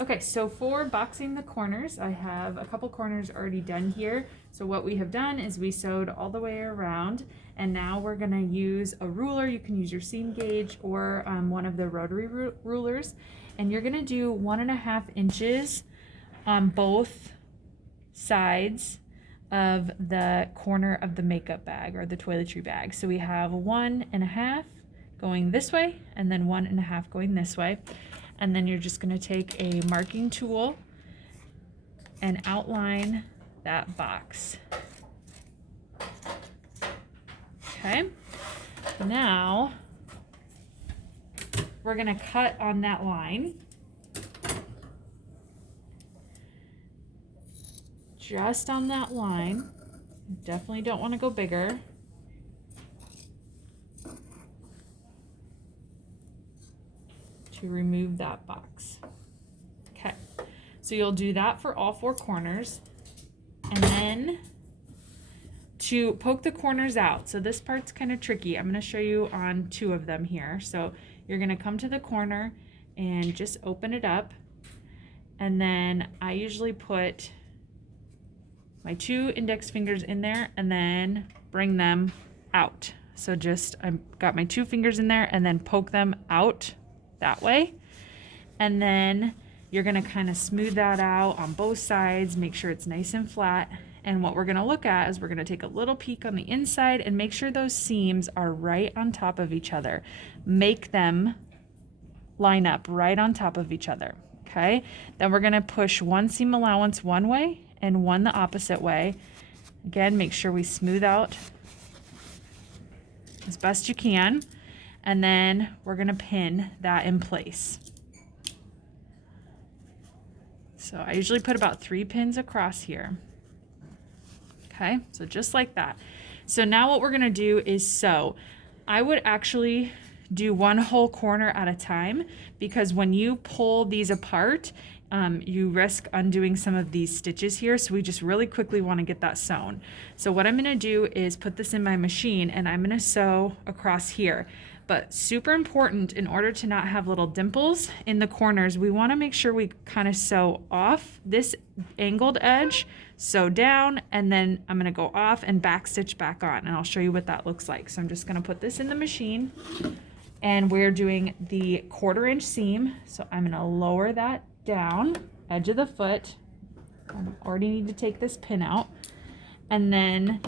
Okay, so for boxing the corners, I have a couple corners already done here. So what we have done is we sewed all the way around, and now we're gonna use a ruler. You can use your seam gauge or one of the rotary rulers, and you're gonna do 1.5 inches on both sides of the corner of the makeup bag or the toiletry bag. So we have 1.5 going this way and then 1.5 going this way. And then you're just gonna take a marking tool and outline that box. Okay, now we're gonna cut on that line. Just on that line. Definitely don't want to go bigger. To remove that box. Okay, so you'll do that for all 4 corners, and then to poke the corners out. So this part's kind of tricky. I'm going to show you on 2 of them here. So you're going to come to the corner and just open it up, and then I usually put my 2 index fingers in there and then bring them out. So just I've got my 2 fingers in there and then poke them out that way, and then you're going to kind of smooth that out on both sides, make sure it's nice and flat. And what we're going to look at is we're going to take a little peek on the inside and make sure those seams are right on top of each other. Make them line up right on top of each other. Okay, then we're going to push 1 seam allowance one way and 1 the opposite way. Again, make sure we smooth out as best you can, and then we're going to pin that in place. So I usually put about 3 pins across here. Okay, so just like that. So now what we're going to do is sew. I would actually do 1 whole corner at a time, because when you pull these apart, you risk undoing some of these stitches here. So we just really quickly want to get that sewn. So what I'm going to do is put this in my machine and I'm going to sew across here. But super important, in order to not have little dimples in the corners, we want to make sure we kind of sew off this angled edge, sew down, and then I'm going to go off and back stitch back on, and I'll show you what that looks like. So I'm just going to put this in the machine, and we're doing the 1/4 inch seam. So I'm going to lower that down, edge of the foot. I already need to take this pin out, and then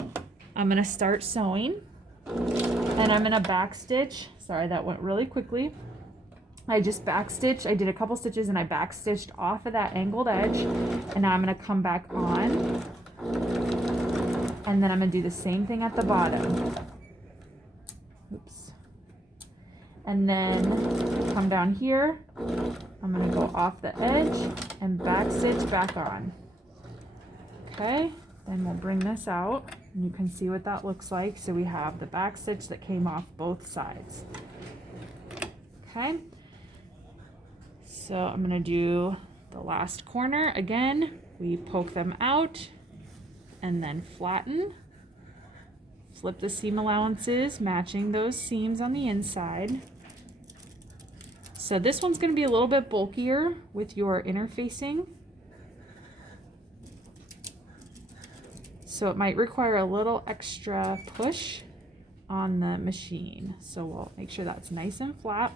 I'm going to start sewing. And I'm going to back stitch. Sorry, that went really quickly. I just back stitched. I did a couple stitches and I back stitched off of that angled edge. And now I'm going to come back on. And then I'm going to do the same thing at the bottom. Oops. And then come down here. I'm going to go off the edge and back stitch back on. Okay, then we'll bring this out. And you can see what that looks like. So we have the back stitch that came off both sides. Okay, so I'm going to do the last corner again. We poke them out and then flatten. Flip the seam allowances, matching those seams on the inside. So this one's going to be a little bit bulkier with your interfacing. So it might require a little extra push on the machine. So we'll make sure that's nice and flat.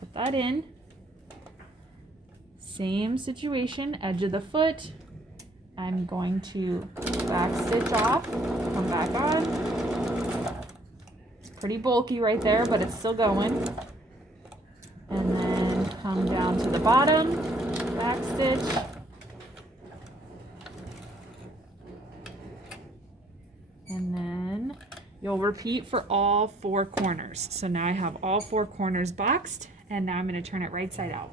Put that in. Same situation, edge of the foot. I'm going to back stitch off, come back on. It's pretty bulky right there, but it's still going. And then come down to the bottom, back stitch. And then you'll repeat for all 4 corners. So now I have all 4 corners boxed, and now I'm going to turn it right side out.